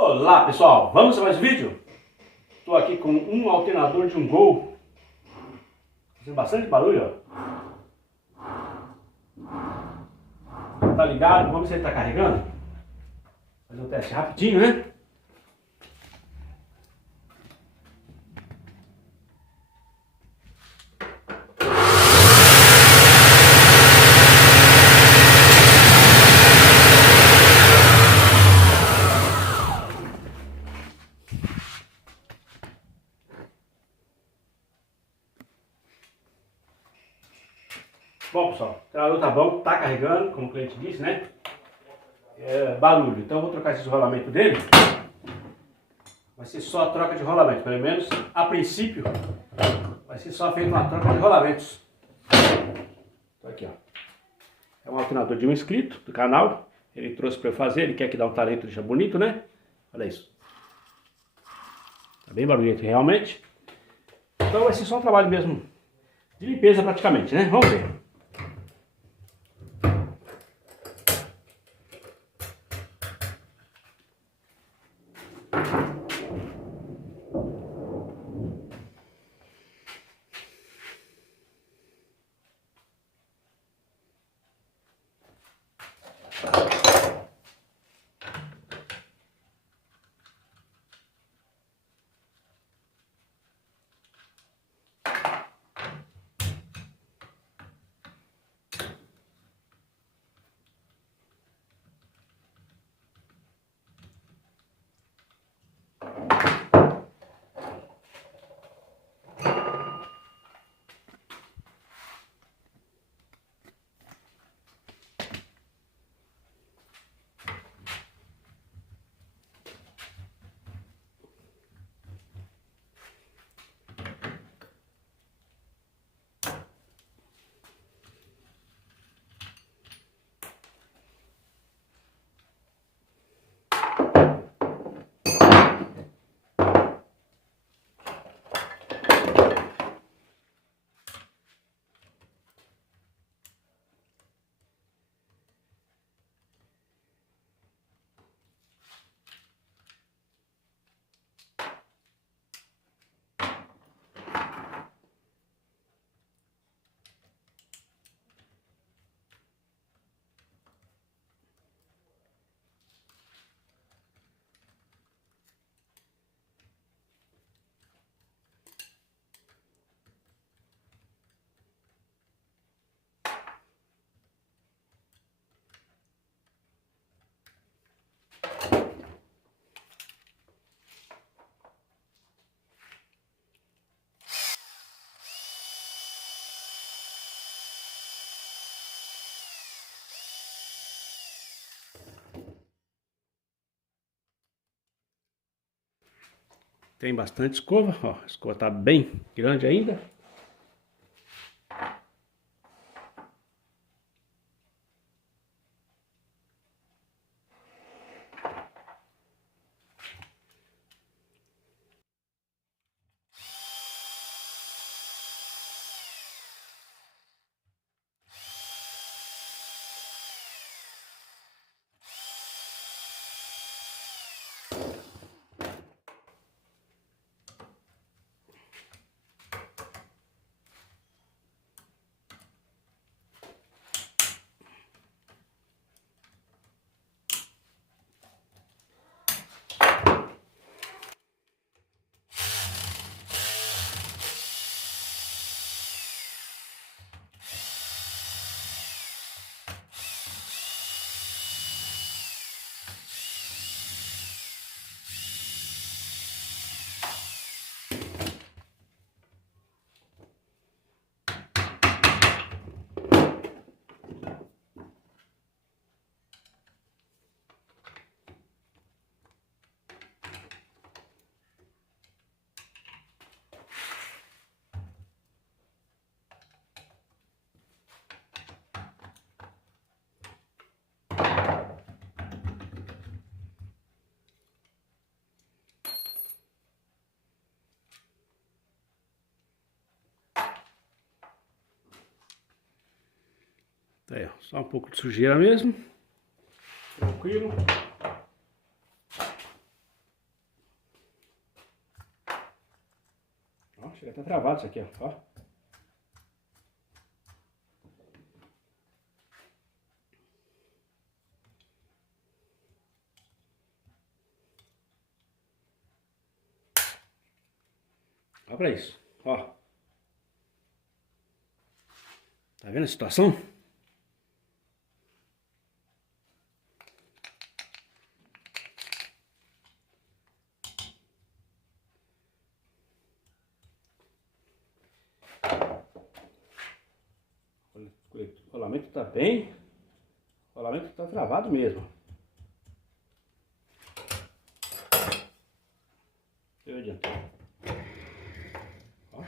Olá pessoal, vamos a mais um vídeo? Estou aqui com um alternador de um Gol, fazendo bastante barulho, ó. Tá ligado? Vamos ver se ele tá carregando. Fazer um teste rapidinho, né? Bom pessoal, o alternador tá bom, tá carregando, como o cliente disse, né? Barulho, então eu vou trocar esse rolamento dele. Vai ser só a troca de rolamento, pelo menos a princípio vai ser só feita uma troca de rolamentos. Então aqui ó, é um alternador de um inscrito do canal, ele trouxe para eu fazer, ele quer que dá um talento, deixa bonito, né? Olha isso. Tá bem barulhento realmente. Então vai ser só um trabalho mesmo de limpeza praticamente, né? Vamos ver. Tem bastante escova, ó, a escova tá bem grande ainda. Tá aí, ó, só um pouco de sujeira mesmo. Tranquilo. Fica até travado isso aqui, ó. Olha pra isso, ó. Tá vendo a situação? O rolamento tá bem. O rolamento tá travado mesmo. Eu adianto. Ó.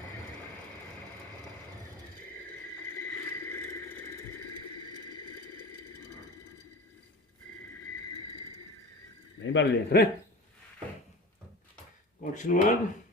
Bem barulhento, né? Continuando.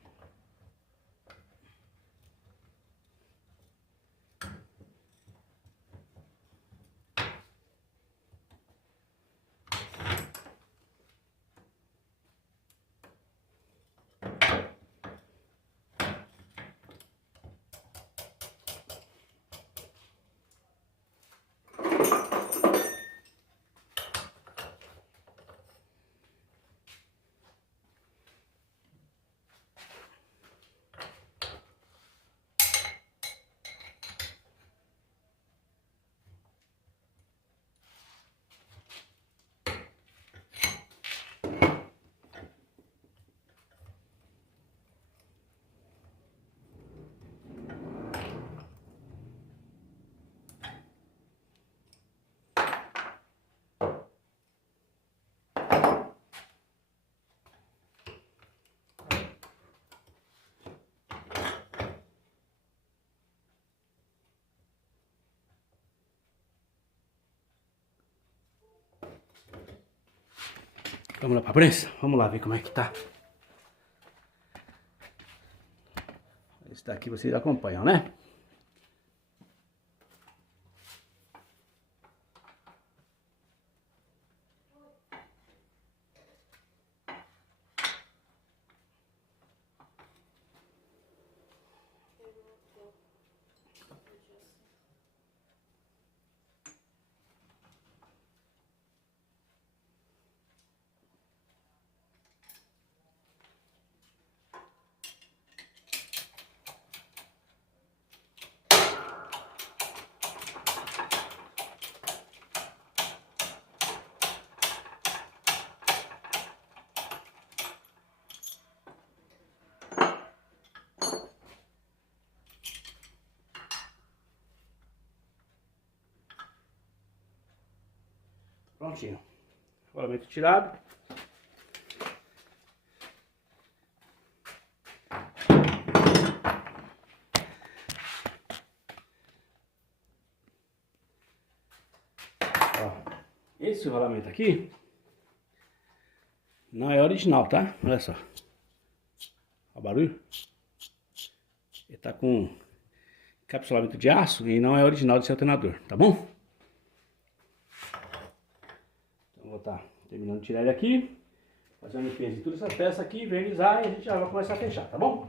Vamos lá pra prensa? Vamos lá ver como é que tá. Esse daqui vocês acompanham, né? Prontinho. Rolamento tirado. Ó, esse rolamento aqui não é original, tá? Olha só. Olha o barulho. Ele tá com encapsulamento de aço e não é original desse alternador, tá bom? Então vou estar terminando de tirar ele aqui, fazer uma limpeza de todas essas peças aqui, vernizar e a gente já vai começar a fechar, tá bom?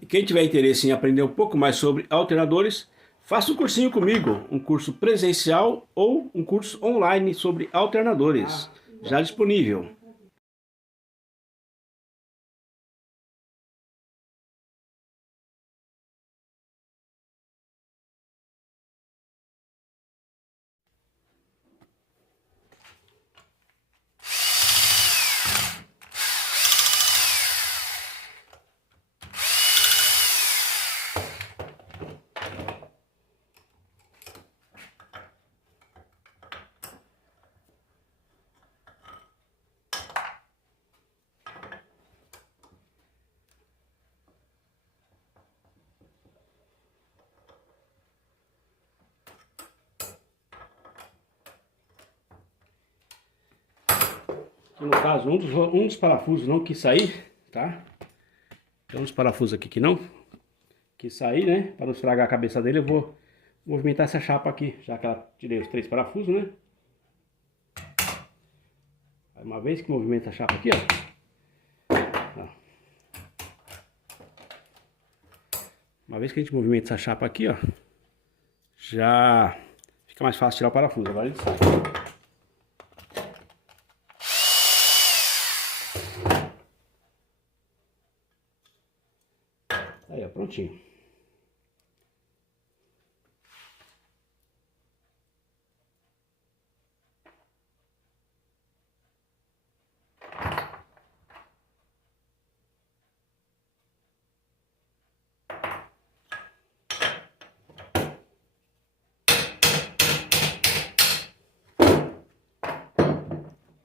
E quem tiver interesse em aprender um pouco mais sobre alternadores, faça um cursinho comigo, um curso presencial ou um curso online sobre alternadores, já disponível. Aqui no caso, um dos parafusos não quis sair, tá? Tem uns parafusos aqui que não quis sair, né? Para não estragar a cabeça dele, eu vou movimentar essa chapa aqui, já que ela tirei os 3 parafusos, né? Uma vez que movimenta a chapa aqui, ó. Uma vez que a gente movimenta essa chapa aqui, ó, já fica mais fácil tirar o parafuso. Agora ele sai. Aí, ó, prontinho.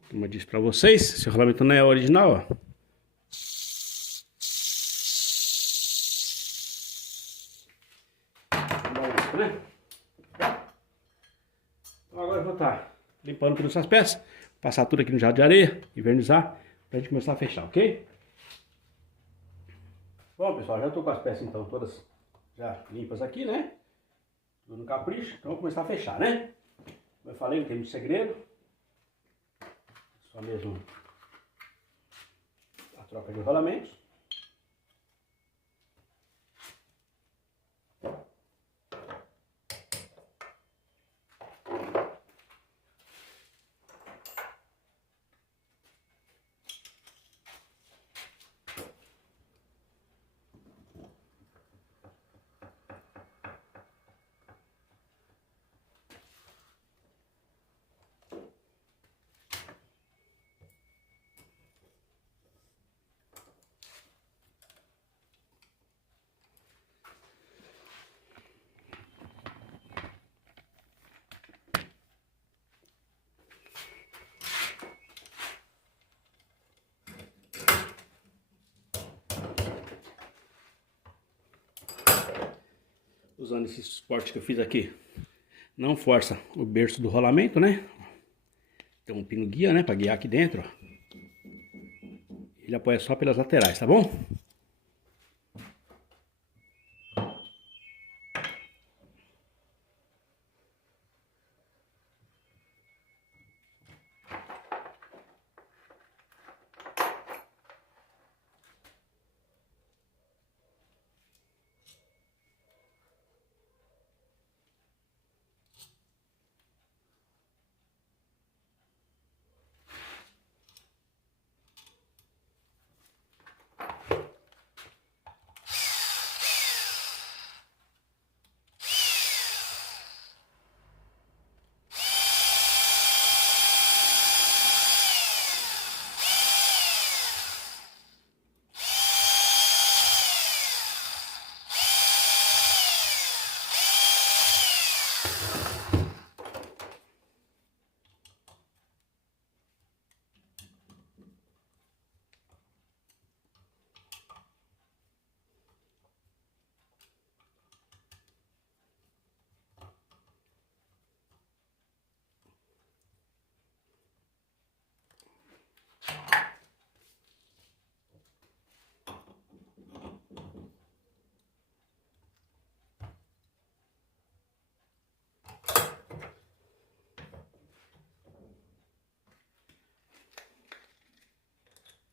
Como eu disse pra vocês, esse rolamento não é original, ó. Né? Então agora eu vou estar limpando todas essas peças, passar tudo aqui no jato de areia, invernizar, pra gente começar a fechar, ok? Bom, pessoal, já estou com as peças então todas já limpas aqui, né? Tudo no capricho, então vamos começar a fechar, né? Como eu falei, não tem muito segredo. Só mesmo a troca de rolamentos. Usando esse suporte que eu fiz aqui, não força o berço do rolamento, né? Tem um pino guia, né? Para guiar aqui dentro, ó. Ele apoia só pelas laterais, tá bom?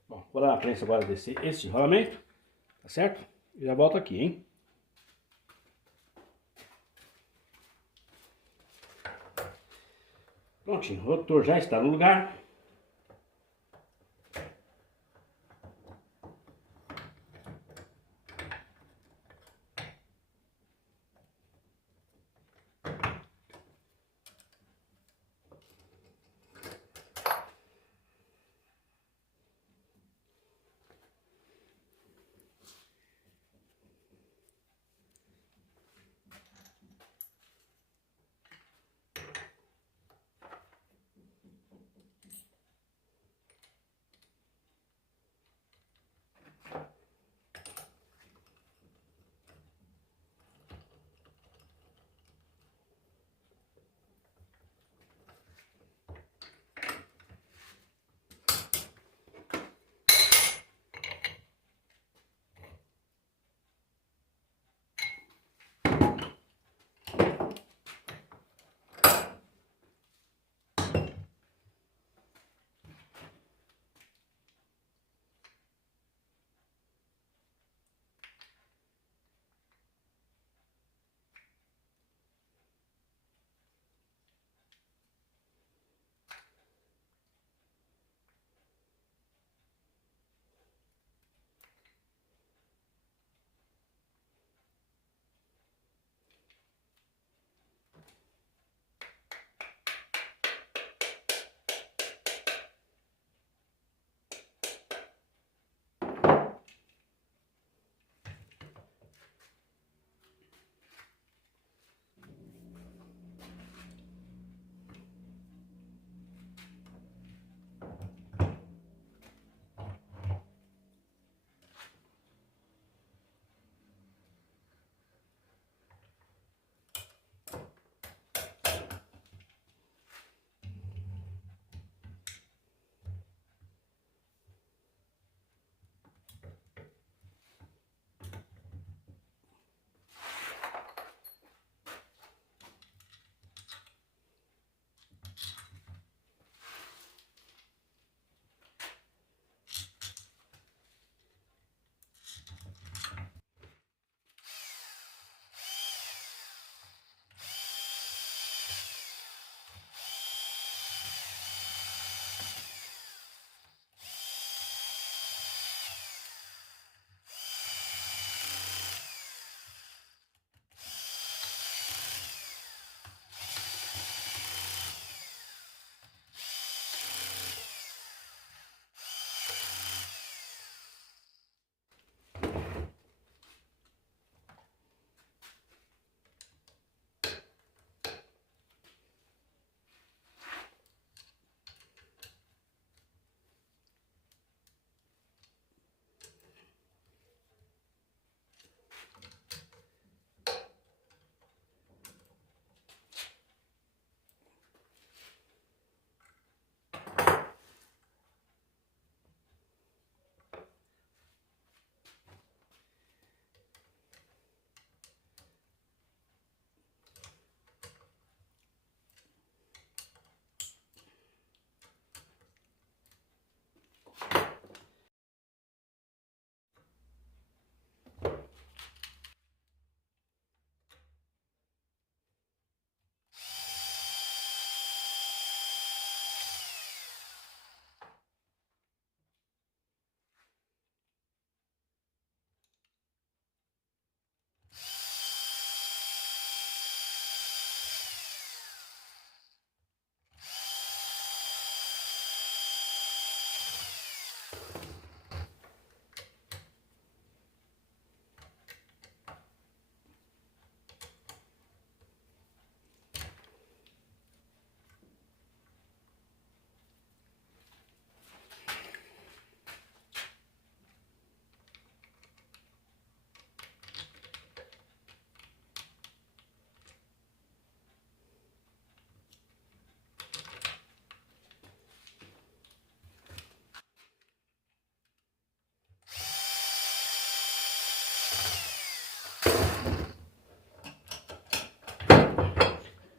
Bom, vou lá na prensa agora descer esse rolamento, tá certo? E já volto aqui, hein? Prontinho, o rotor já está no lugar.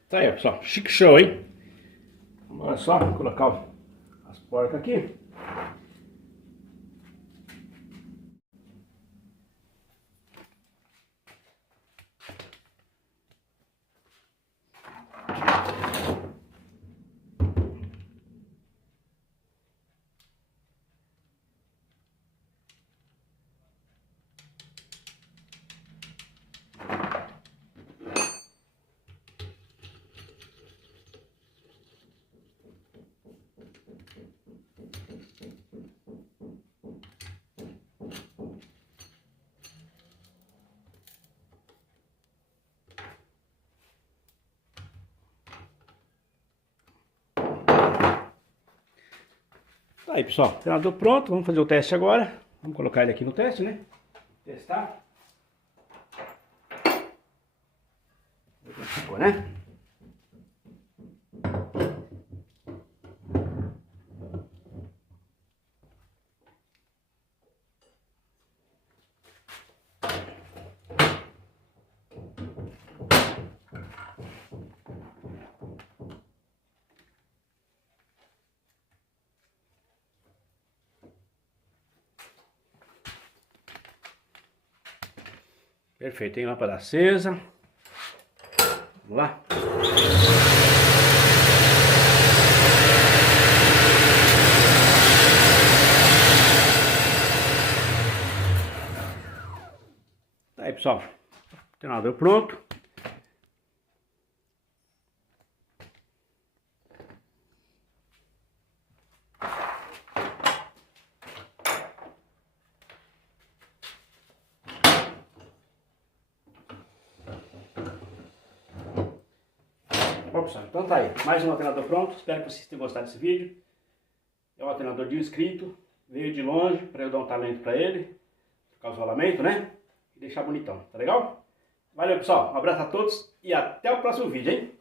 Tá aí, pessoal. Chique show, hein? Agora é só colocar as porcas aqui. Tá aí, pessoal, treinador pronto, vamos fazer o teste agora. Vamos colocar ele aqui no teste, né? Testar. Ficou, né? Perfeito, tem lâmpada acesa. Vamos lá. Tá aí, pessoal. Alternador pronto. Bom, pessoal, então tá aí. Mais um alternador pronto. Espero que vocês tenham gostado desse vídeo. É um alternador de um inscrito. Veio de longe para eu dar um talento para ele. Trocar o rolamento, né? E deixar bonitão. Tá legal? Valeu, pessoal. Um abraço a todos e até o próximo vídeo, hein?